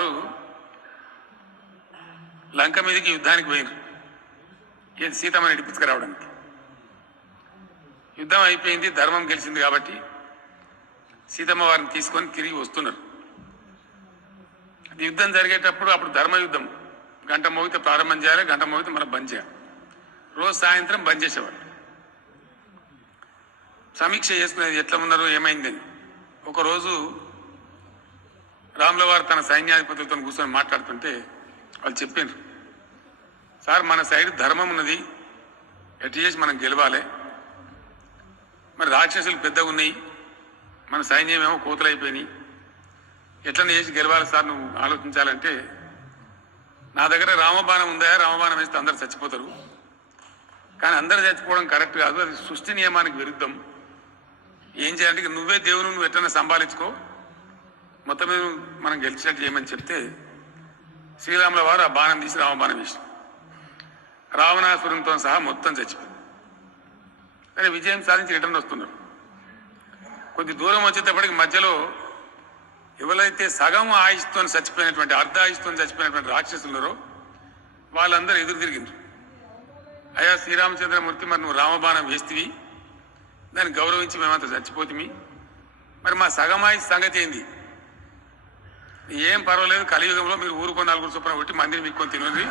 వారు లంక మీదకి యుద్ధానికి పోయినారు. ఏది సీతమ్మని ఇడిపించుకురావడానికి. యుద్ధం అయిపోయింది, ధర్మం గెలిచింది కాబట్టి సీతమ్మ వారిని తీసుకొని తిరిగి వస్తున్నారు. యుద్ధం జరిగేటప్పుడు అప్పుడు ధర్మయుద్ధం గంట మోగితే ప్రారంభం చేయాలి, గంట మోగితే మనం బంద్ చేయాలి. రోజు సాయంత్రం బంద్ చేసేవాళ్ళు. సమీక్ష చేసుకునేది ఎట్లా ఉన్నారు ఏమైందని. ఒకరోజు రాముల వారు తన సైన్యాధిపతులతో కూర్చొని మాట్లాడుతుంటే వాళ్ళు చెప్పారు, సార్ మన సైడ్ ధర్మం ఉన్నది, ఎటు చేసి మనం గెలవాలి, మరి రాక్షసులు పెద్దగా ఉన్నాయి, మన సైన్యం ఏమో కోతలైపోయినాయి, ఎట్లనే చేసి గెలవాలి సార్ నువ్వు ఆలోచించాలంటే, నా దగ్గర రామబాణం ఉందా, రామబాణం వేస్తే అందరు చచ్చిపోతారు, కానీ అందరు చచ్చిపోవడం కరెక్ట్ కాదు, అది సృష్టి నియమానికి విరుద్ధం, ఏం చేయాలంటే నువ్వే దేవుని నువ్వు ఎట్లన్నా సంభాలించుకో, మొత్తం మీద మనం గెలిచినట్టు చేయమని చెప్తే శ్రీరాముల వారు ఆ బాణం తీసి రామబాణం వేసిన రావణాసురంతో సహా మొత్తం చచ్చిపోయింది. కానీ విజయం సాధించి రిటర్న్ వస్తున్నారు. కొద్ది దూరం వచ్చేటప్పటికి మధ్యలో ఎవరైతే సగం ఆయుష్తో చచ్చిపోయినటువంటి అర్ధ ఆయుష్తో చచ్చిపోయినటువంటి రాక్షసులున్నారో వాళ్ళందరూ ఎదురు తిరిగిండ్రు. అయ్యా శ్రీరామచంద్రమూర్తి, మరి నువ్వు రామబాణం వేస్తేవి, దాన్ని గౌరవించి మేమంతా చచ్చిపోతుంది, మరి మా సగం ఆయుష్ సంగతి ఏంది? ఏం పర్వాలేదు, కలియుగంలో మీరు ఊరుకొని నలుగురు చొప్పున కొట్టి మందిని మీక్కొని తినండి,